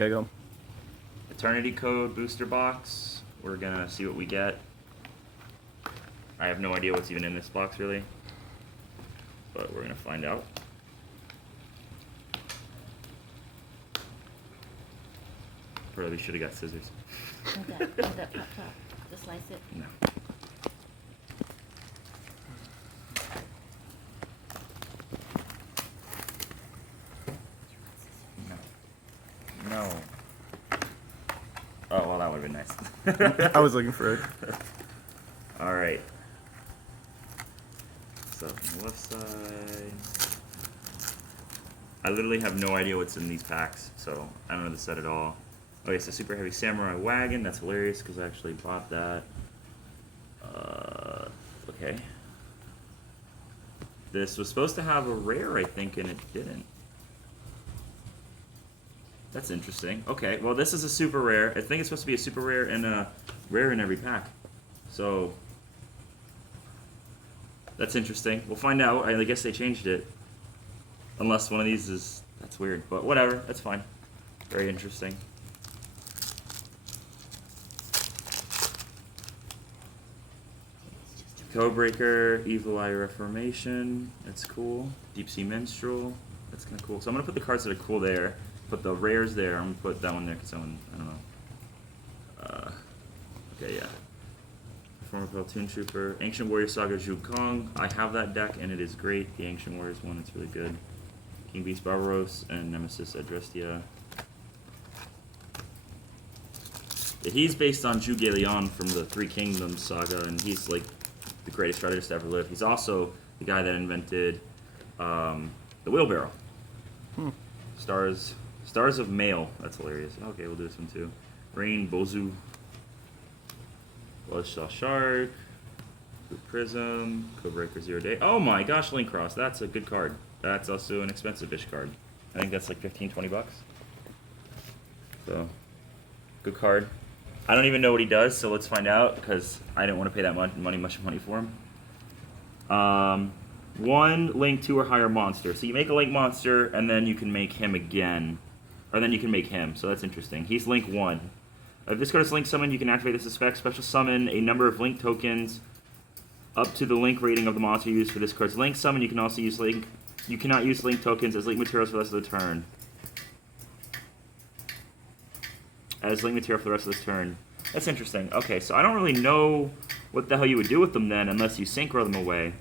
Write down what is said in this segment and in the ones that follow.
Okay, go. Eternity Code booster box. We're gonna see what we get. I have no idea what's even in this box really, but we're gonna find out. Probably should have got scissors. Want that pop top to slice it? No. No. Oh, well, that would have been nice. I was looking for it. All right. So, on the left side. I literally have no idea what's in these packs, so I don't know the set at all. Oh, it's a Super Heavy Samurai Wagon. That's hilarious because I actually bought that. Okay. This was supposed to have a rare, I think, and it didn't. That's interesting. Okay, well, this is a super rare. I think it's supposed to be a super rare and a rare in every pack. So, that's interesting. We'll find out. I guess they changed it. Unless one of these is... That's weird. But whatever. That's fine. Very interesting. Codebreaker, Evil Eye Reformation. That's cool. Deep Sea Minstrel. That's kind of cool. So I'm going to put the cards that are cool there. Put the rares there. I'm going to put that one there because that one, I don't know. Okay, yeah. Former Platoon Trooper. Ancient Warrior Saga Zhu Kong. I have that deck and it is great. The Ancient Warriors one, it's really good. King Beast Barbaros and Nemesis Adrestia. Yeah, he's based on Zhuge Liang from the Three Kingdoms saga, and he's like the greatest strategist to ever live. He's also the guy that invented the wheelbarrow. Stars of Mail. That's hilarious. Okay, we'll do this one too. Rain Bozu. Bloodshot Shark. Blue Prism. Codebreaker 0 Day. Oh my gosh, Link Cross. That's a good card. That's also an expensive-ish card. I think that's like 15, 20 bucks. So, good card. I don't even know what he does, so let's find out, because I didn't want to pay that much money for him. One Link 2 or higher monster. So you make a Link monster, and then you can make him again. Or then you can make him, so that's interesting. He's Link 1. If this card is Link Summon, you can activate this effect, special summon a number of Link tokens up to the Link rating of the monster used for this card's Link Summon. You can also use Link... You cannot use Link tokens as Link materials for the rest of the turn. As Link material for the rest of this turn. That's interesting. Okay, so I don't really know what the hell you would do with them then unless you synchro them away.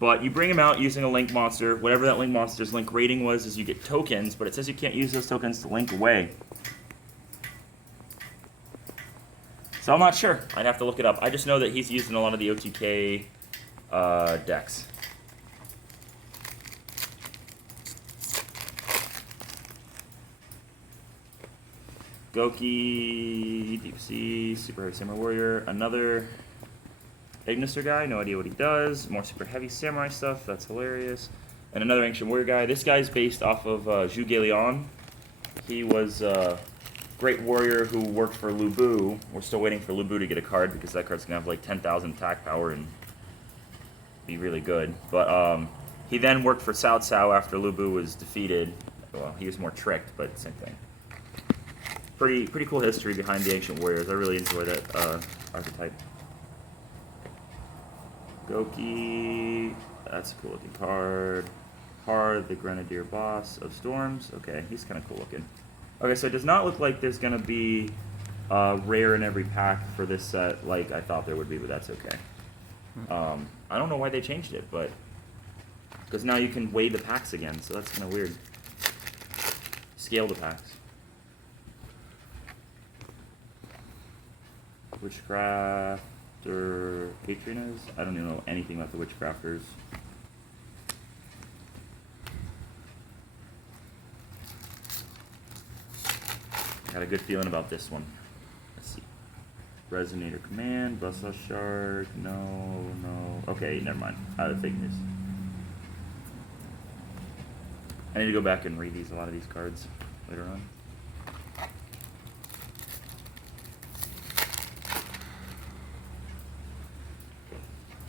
But you bring them out using a Link monster. Whatever that Link monster's Link rating was is you get tokens, but it says you can't use those tokens to Link away. So I'm not sure. I'd have to look it up. I just know that he's used in a lot of the OTK decks. Goki, Deep Sea, Super Heavy Samurai Warrior, another Ignister guy, no idea what he does, more Super Heavy Samurai stuff, that's hilarious, and another Ancient Warrior guy. This guy's based off of Zhuge Liang. He was a great warrior who worked for Lu Bu. We're still waiting for Lu Bu to get a card because that card's going to have like 10,000 attack power and be really good. But he then worked for Cao Cao after Lu Bu was defeated. Well, he was more tricked, but same thing. Pretty cool history behind the Ancient Warriors. I really enjoy that archetype. Goki, that's a cool looking card. Card, the Grenadier Boss of Storms. Okay, he's kind of cool looking. Okay, so it does not look like there's going to be rare in every pack for this set like I thought there would be, but that's okay. I don't know why they changed it, but... Because now you can weigh the packs again, so that's kind of weird. Scale the packs. Witchcraft or Patronas? I don't even know anything about the Witchcrafters. Got a good feeling about this one. Let's see. Resonator Command, Bloodshot Shark, no. Okay, never mind. Out of fake news. I need to go back and read a lot of these cards later on.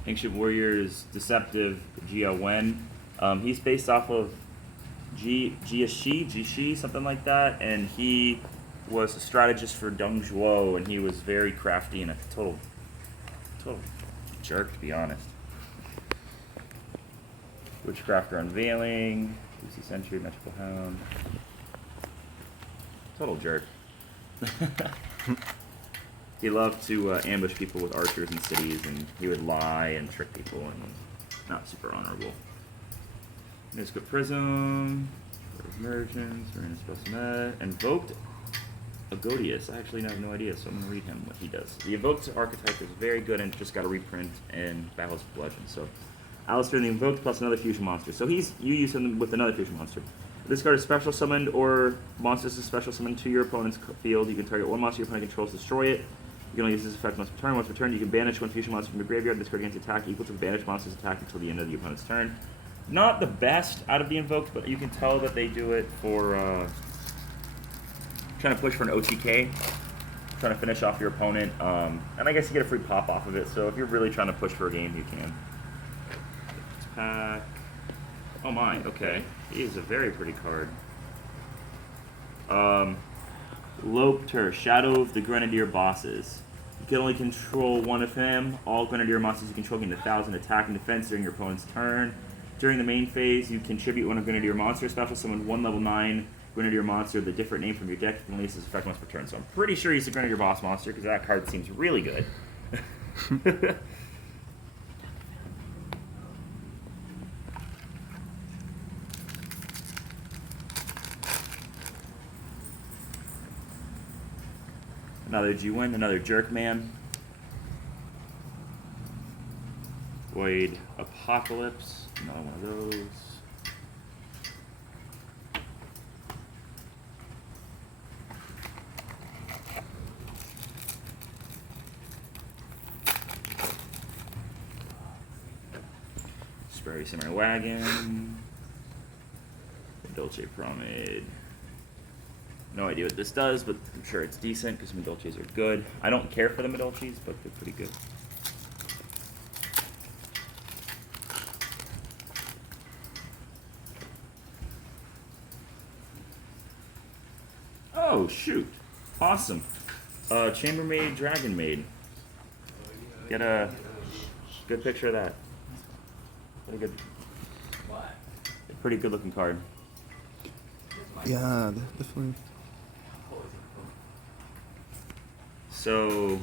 Ancient Warriors, Deceptive, Jia Wen. He's based off of Jiashi, something like that, and he was a strategist for Deng Zhuo, and he was very crafty and a total jerk, to be honest. Witchcrafter Unveiling, Lucy Century, Magical Hound. Total jerk. He loved to ambush people with archers in cities, and he would lie and trick people, and not super honorable. Mystic Prism, Emergence, Serena Spellsmet, Invoked Agodius. I actually have no idea, so I'm going to read him what he does. The Invoked archetype is very good and just got a reprint in Battles of Legends. So, Alistair, the Invoked plus another fusion monster. So you use him with another fusion monster. If this card is special summoned or monsters is special summoned to your opponent's field, you can target one monster your opponent controls, destroy it. You can only use this effect once per turn. Once per turn, you can banish one fusion monster from your graveyard. This card gains attack equal to the banished monster's attack until the end of the opponent's turn. Not the best out of the Invoked, but you can tell that they do it for trying to push for an OTK, trying to finish off your opponent, and I guess you get a free pop off of it, so if you're really trying to push for a game, you can. Pack. Oh my, okay. He is a very pretty card. Lopter, Shadow of the Grenadier Bosses. You can only control one of him. All Grenadier monsters you control gain 1,000 attack and defense during your opponent's turn. During the main phase, you contribute one of Grenadier monsters. Special summon one level 9 Grenadier monster with a different name from your deck. You can release this effect once per turn. So I'm pretty sure he's a Grenadier boss monster because that card seems really good. Another G-Win, another Jerkman. Void Apocalypse, another one of those. Sperry Samurai Wagon. Dolce Promade. No idea what this does, but I'm sure it's decent because Medolces are good. I don't care for the Medolces, but they're pretty good. Oh, shoot. Awesome. Chambermaid, Dragon Maid. Get a good picture of that. Pretty good looking card. Yeah, definitely. So,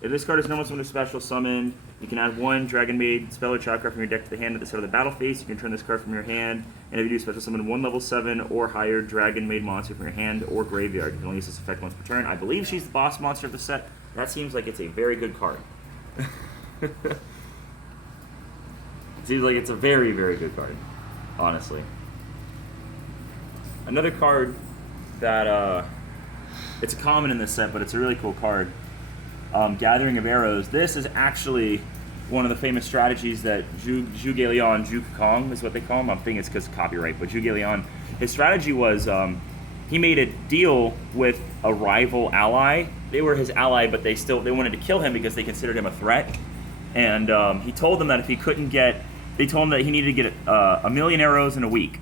if this card is normal summon or special summon, you can add one Dragon Maid spell or child card from your deck to the hand at the start of the battle phase. You can turn this card from your hand, and if you do special summon one level 7 or higher Dragon Maid monster from your hand or graveyard. You can only use this effect once per turn. I believe she's the boss monster of the set. That seems like it's a very good card. It seems like it's a very, very good card, honestly. Another card that, it's a common in this set, but it's a really cool card. Gathering of Arrows. This is actually one of the famous strategies that Zhuge Liang, Zhu Kong is what they call him. I'm thinking it's because of copyright, but Zhuge Liang, his strategy was he made a deal with a rival ally. They were his ally, but they wanted to kill him because they considered him a threat. And he told them that if he couldn't get, they told him that he needed to get a million arrows in a week.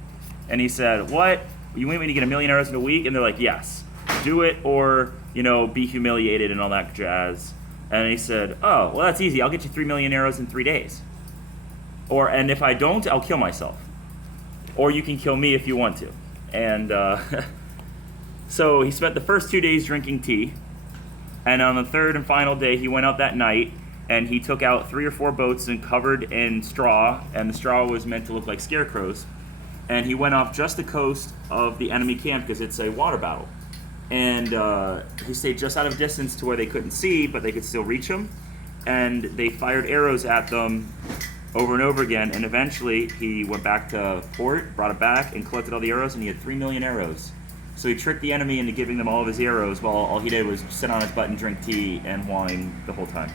And he said, "What? You want me to get a million arrows in a week?" And they're like, "Yes. Do it, or, you know, be humiliated," and all that jazz. And he said, "Oh, well, that's easy. I'll get you 3 million arrows in 3 days. And if I don't, I'll kill myself. Or you can kill me if you want to." And so he spent the first 2 days drinking tea. And on the third and final day, he went out that night, and he took out 3 or 4 boats and covered in straw, and the straw was meant to look like scarecrows. And he went off just the coast of the enemy camp because it's a water battle. And he stayed just out of distance to where they couldn't see, but they could still reach him. And they fired arrows at them over and over again. And eventually, he went back to port, brought it back, and collected all the arrows, and he had 3 million arrows. So he tricked the enemy into giving them all of his arrows, while all he did was sit on his butt and drink tea and whine the whole time.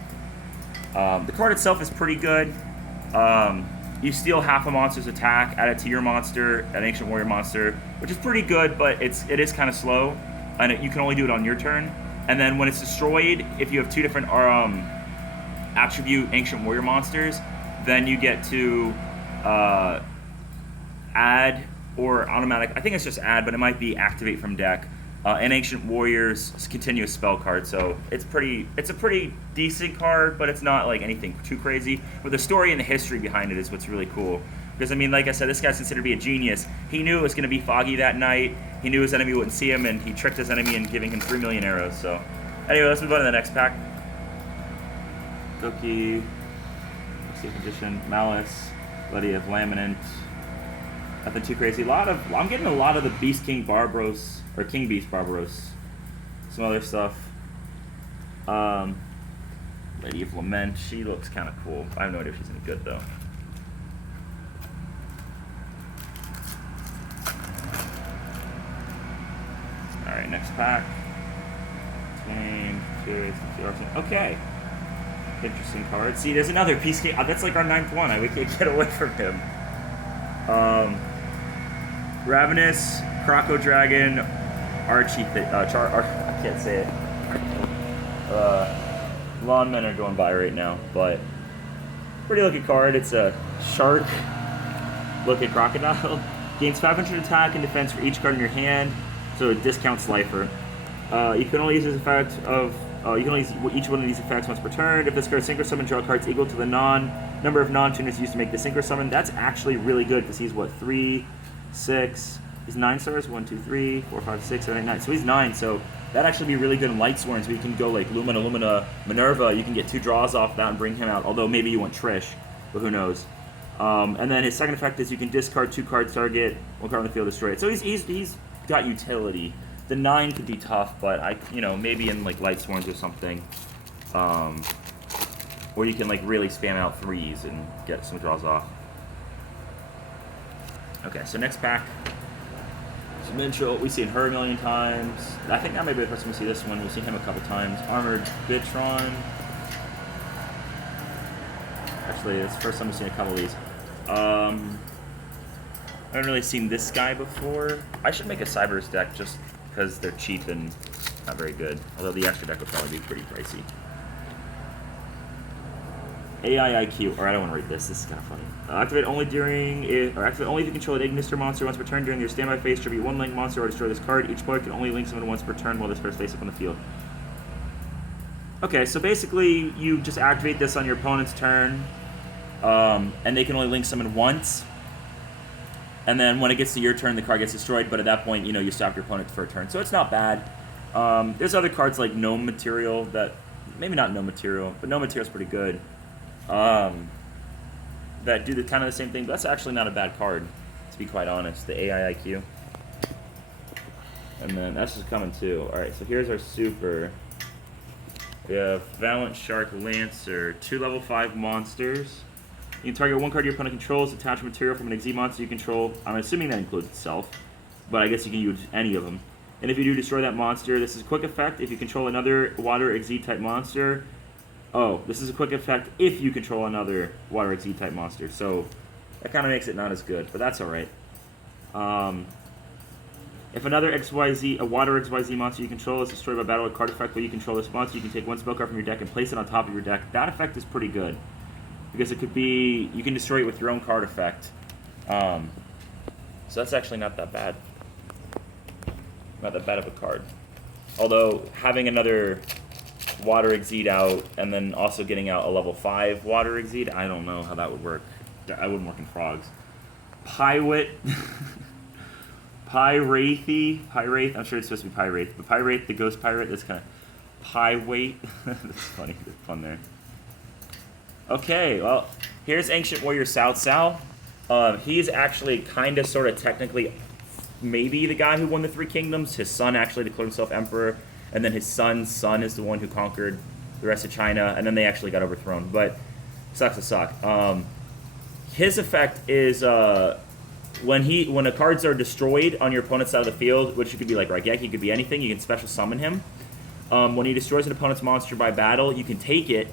The card itself is pretty good. You steal half a monster's attack, add it to your monster, an Ancient Warrior monster, which is pretty good, but it is kind of slow. And you can only do it on your turn. And then when it's destroyed, if you have 2 different attribute Ancient Warrior monsters, then you get to add or automatic, I think it's just add, but it might be activate from deck, and Ancient Warriors continuous spell card, so it's a pretty decent card, but it's not like anything too crazy. But the story and the history behind it is what's really cool. Because I mean, like I said, this guy's considered to be a genius. He knew it was going to be foggy that night. He knew his enemy wouldn't see him, and he tricked his enemy in giving him 3 million arrows. So, anyway, let's move on to the next pack. Goki, Safe Magician, Malice, Bloody of Laminant. Nothing too crazy. I'm getting a lot of the Beast King Barbaros, or King Beast Barbaros. Some other stuff. Lady of Lament, she looks kind of cool. I have no idea if she's any good though. Alright, next pack. Okay. Interesting card. See, there's another Beast King. That's like our 9th one. We can't get away from him. Ravenous, Croco Dragon, Archie, I can't say it. Lawnmen are going by right now, but pretty looking card. It's a shark looking crocodile. Gains 500 attack and defense for each card in your hand, so it discounts Lifer. You can only use this effect of you can only use each one of these effects once per turn. If this card synchro summon, draw cards equal to the number of non-tuners used to make the synchro summon. That's actually really good because he's what, 3, 6. He's 9 stars. 1, 2, 3, 4, 5, 6, 7, 8, 9. So he's 9. So that'd actually be really good in Light Sworns. Where you can go like Lumina, Minerva. You can get 2 draws off that and bring him out. Although maybe you want Trish, but who knows? And then his second effect is you can discard 2 cards, target 1 card on the field, destroy it. So he's got utility. The 9 could be tough, but maybe in like Light Sworns or something, or you can like really spam out 3s and get some draws off. Okay, so next pack. Some intro. We've seen her a million times. I think that may be the first time we see this one. We've seen him a couple times. Armored Bitron. Actually, it's the first time we've seen a couple of these. I haven't really seen this guy before. I should make a Cybers deck just because they're cheap and not very good. Although the extra deck would probably be pretty pricey. AIIQ, or I don't want to read this. This is kind of funny. Activate only activate only if you control an Ignister monster once per turn. During your standby phase, tribute 1 link monster or destroy this card. Each player can only link summon once per turn while this card is face up on the field. Okay, so basically you just activate this on your opponent's turn, and they can only link summon once. And then when it gets to your turn, the card gets destroyed. But at that point, you stop your opponent for a turn, so it's not bad. There's other cards like Gnome Material that maybe not Gnome Material, but Gnome Material is pretty good. That do kind of the same thing, but that's actually not a bad card, to be quite honest, the AIIQ. And then that's just coming too. Alright, so here's our super. We have Valiant Shark Lancer, 2 level 5 monsters. You can target 1 card your opponent controls, attach material from an XZ monster you control. I'm assuming that includes itself, but I guess you can use any of them. And if you do destroy that monster, this is a quick effect. If you control another water XZ type monster, this is a quick effect if you control another Water XZ type monster. So that kind of makes it not as good, but that's alright. If another a Water XYZ monster you control is destroyed by battle with card effect while you control this monster, you can take 1 spell card from your deck and place it on top of your deck. That effect is pretty good. Because it could be, you can destroy it with your own card effect. So that's actually not that bad. Not that bad of a card. Although, having another Water Exceed out, and then also getting out a level 5 Water Exceed, I don't know how that would work. I wouldn't work in frogs. Pywit. Pyraith, I'm sure it's supposed to be Pyraith, but Pyraith, the Ghost Pirate, that's kind of Pyweight. That's funny, that's fun there. Okay, well, here's Ancient Warrior Cao Cao. He's actually kind of, sort of, technically, maybe the guy who won the 3 Kingdoms. His son actually declared himself emperor, and then his son's son is the one who conquered the rest of China, and then they actually got overthrown. But sucks to suck. His effect is when the cards are destroyed on your opponent's side of the field, which could be like Raigeki, could be anything, you can special summon him. When he destroys an opponent's monster by battle, you can take it.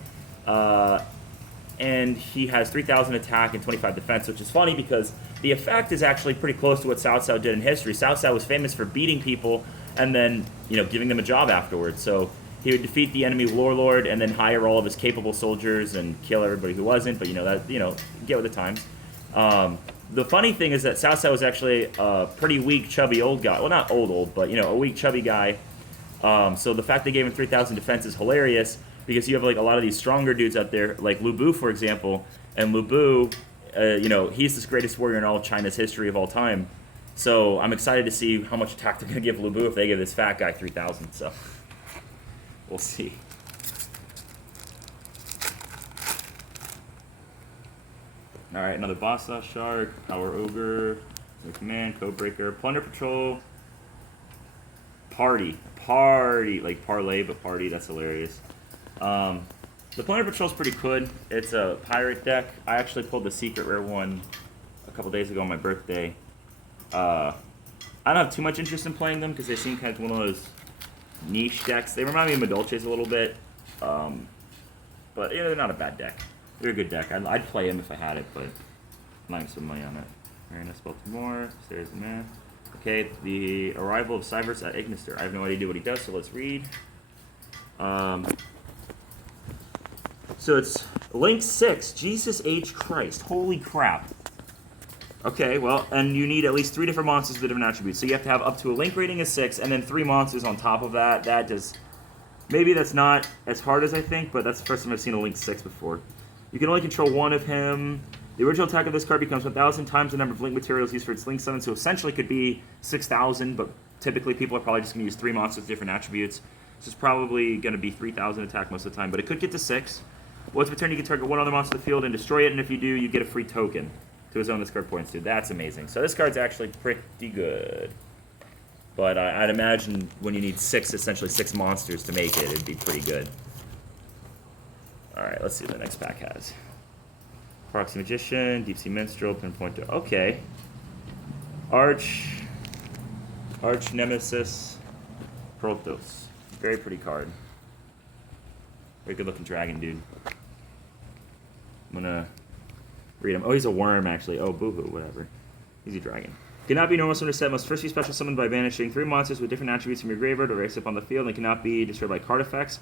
And he has 3,000 attack and 25 defense, which is funny because the effect is actually pretty close to what Cao Cao did in history. Cao Cao was famous for beating people and then, giving them a job afterwards. So he would defeat the enemy warlord and then hire all of his capable soldiers and kill everybody who wasn't. But that get with the times. the funny thing is that Southside was actually a pretty weak, chubby old guy. Well, not old, but a weak, chubby guy. So the fact they gave him 3,000 defense is hilarious because you have like a lot of these stronger dudes out there, like Lu Bu, for example. And Lu Bu, he's the greatest warrior in all of China's history of all time. So I'm excited to see how much attack they're going to give Lu Bu if they give this fat guy 3,000. So we'll see. All right, another Boss Saw Shark, Power Ogre, Command, Codebreaker, Plunder Patrol, Party, like parlay, but party. That's hilarious. The Plunder Patrol's pretty good. It's a pirate deck. I actually pulled the secret rare one a couple days ago on my birthday. I don't have too much interest in playing them because they seem kind of one of those niche decks. They remind me of Madolches a little bit, but they're not a bad deck. They're a good deck. I'd play them if I had it, but I'm not going to spend money on it. Marinus Baltimore, there's the man. Okay, the arrival of Cybers at Ignister. I have no idea what he does, so let's read. So it's Link 6, Jesus H. Christ. Holy crap. Okay, well, and you need at least 3 different monsters with different attributes. So you have to have up to a Link rating of 6, and then 3 monsters on top of that. That does... Maybe that's not as hard as I think, but that's the first time I've seen a Link 6 before. You can only control 1 of him. The original attack of this card becomes 1,000 times the number of Link materials used for its Link summon, so essentially it could be 6,000, but typically people are probably just going to use 3 monsters with different attributes. So it's probably going to be 3,000 attack most of the time, but it could get to 6. Once per turn, you can target 1 other monster in the field and destroy it, and if you do, you get a free token to a zone this card points to. That's amazing. So this card's actually pretty good. But I'd imagine when you need essentially 6 monsters to make it, it'd be pretty good. Alright, let's see what the next pack has. Proxy Magician, Deep Sea Minstrel, Pinpointer. Okay. Arch Nemesis, Protoss. Very pretty card. Very good looking dragon, dude. I'm gonna read him. Oh, he's a worm, actually. Oh, boo-hoo, whatever. He's a dragon. Cannot be normal summon or set. Must first be special summoned by banishing 3 monsters with different attributes from your graveyard or except on the field, and cannot be destroyed by card effects.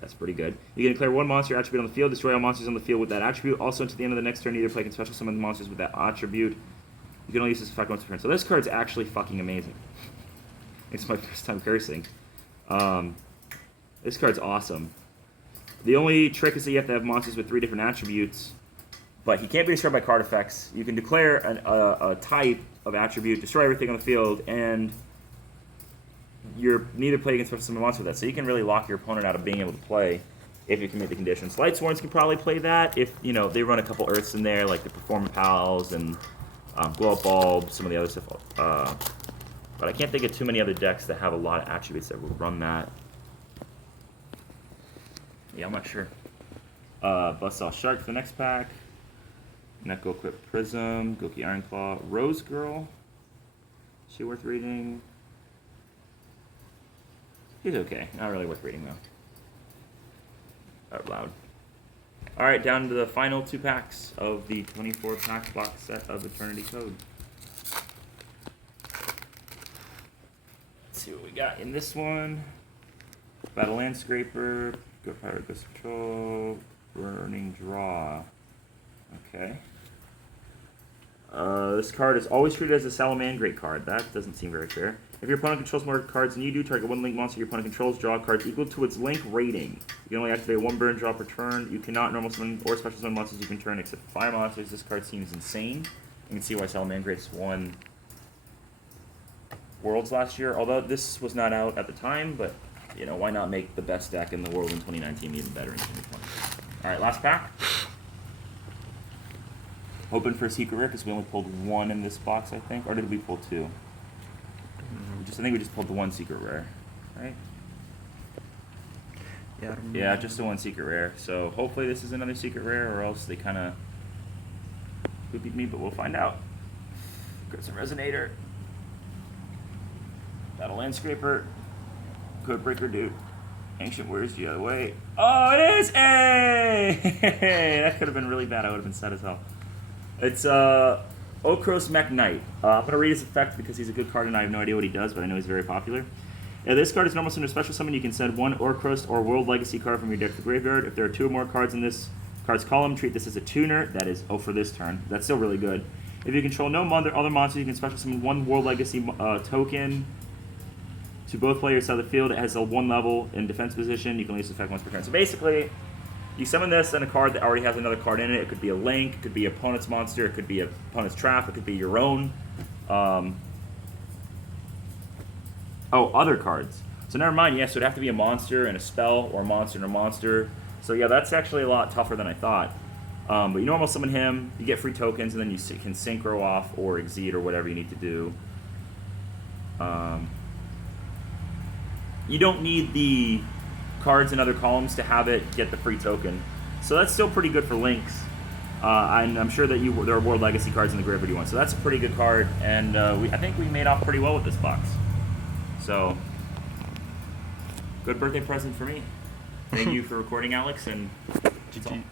That's pretty good. You can declare 1 monster attribute on the field, destroy all monsters on the field with that attribute. Also, until the end of the next turn, either play can special summon monsters with that attribute. You can only use this effect once per turn. So this card's actually fucking amazing. It's my first time cursing. This card's awesome. The only trick is that you have to have monsters with 3 different attributes, but he can't be destroyed by card effects. You can declare a type of attribute, destroy everything on the field, and you're neither play against special summon monster with that. So you can really lock your opponent out of being able to play if you can meet the conditions. Light Sworns can probably play that if they run a couple Earths in there, like the Performance Pals and Glow Up Bulb, some of the other stuff. But I can't think of too many other decks that have a lot of attributes that will run that. Yeah, I'm not sure. Buzzsaw Shark for the next pack. Neko Equip Prism, Goki Ironclaw, Rose Girl. Is she worth reading? She's okay. Not really worth reading, though. Out loud. Alright, down to the final 2 packs of the 24-pack box set of Eternity Code. Let's see what we got in this one. Battle Landscraper, Go Pirate, Ghost Patrol, Burning Draw. Okay. This card is always treated as a Salamangreat card. That doesn't seem very fair. If your opponent controls more cards than you do, target 1 Link monster your opponent controls, draw cards equal to its Link rating. You can only activate 1 burn draw per turn. You cannot normal summon or special summon monsters you can turn except fire monsters. This card seems insane. You can see why Salamangreats won Worlds last year, although this was not out at the time, but why not make the best deck in the world in 2019 even better in 2020? Alright, last pack. Hoping for a secret rare because we only pulled 1 in this box, I think. Or did we pull 2? I think we just pulled the 1 secret rare, right? Yeah, just the 1 secret rare. So hopefully this is another secret rare, or else they kind of beat me, but we'll find out. Crimson Resonator. Battle Landscraper. Codebreaker, dude. Ancient Warriors the other way. Oh, it is! Hey! That could have been really bad. I would have been sad as hell. It's Okros Mech Knight. I'm going to read his effect because he's a good card and I have no idea what he does, but I know he's very popular. This card is normal summon or special summon. You can send 1 Okros or World Legacy card from your deck to the graveyard. If there are 2 or more cards in this card's column, treat this as a tuner. That is, for this turn. That's still really good. If you control no other monsters, you can special summon one World Legacy token to both players side of the field. It has a 1 level in defense position. You can only use this effect once per turn. So basically, you summon this and a card that already has another card in it. It could be a Link, it could be opponent's monster, it could be opponent's trap, it could be your own. Other cards. So never mind, yes, so it'd have to be a monster and a spell, or a monster and a monster. So yeah, that's actually a lot tougher than I thought. But you normal summon him, you get free tokens, and then you can synchro off or exceed or whatever you need to do. You don't need the cards in other columns to have it get the free token. So that's still pretty good for Links. And I'm sure that there are World Legacy cards in the Gravity one. So that's a pretty good card, and I think we made off pretty well with this box. So, good birthday present for me. Thank you for recording, Alex, and GG.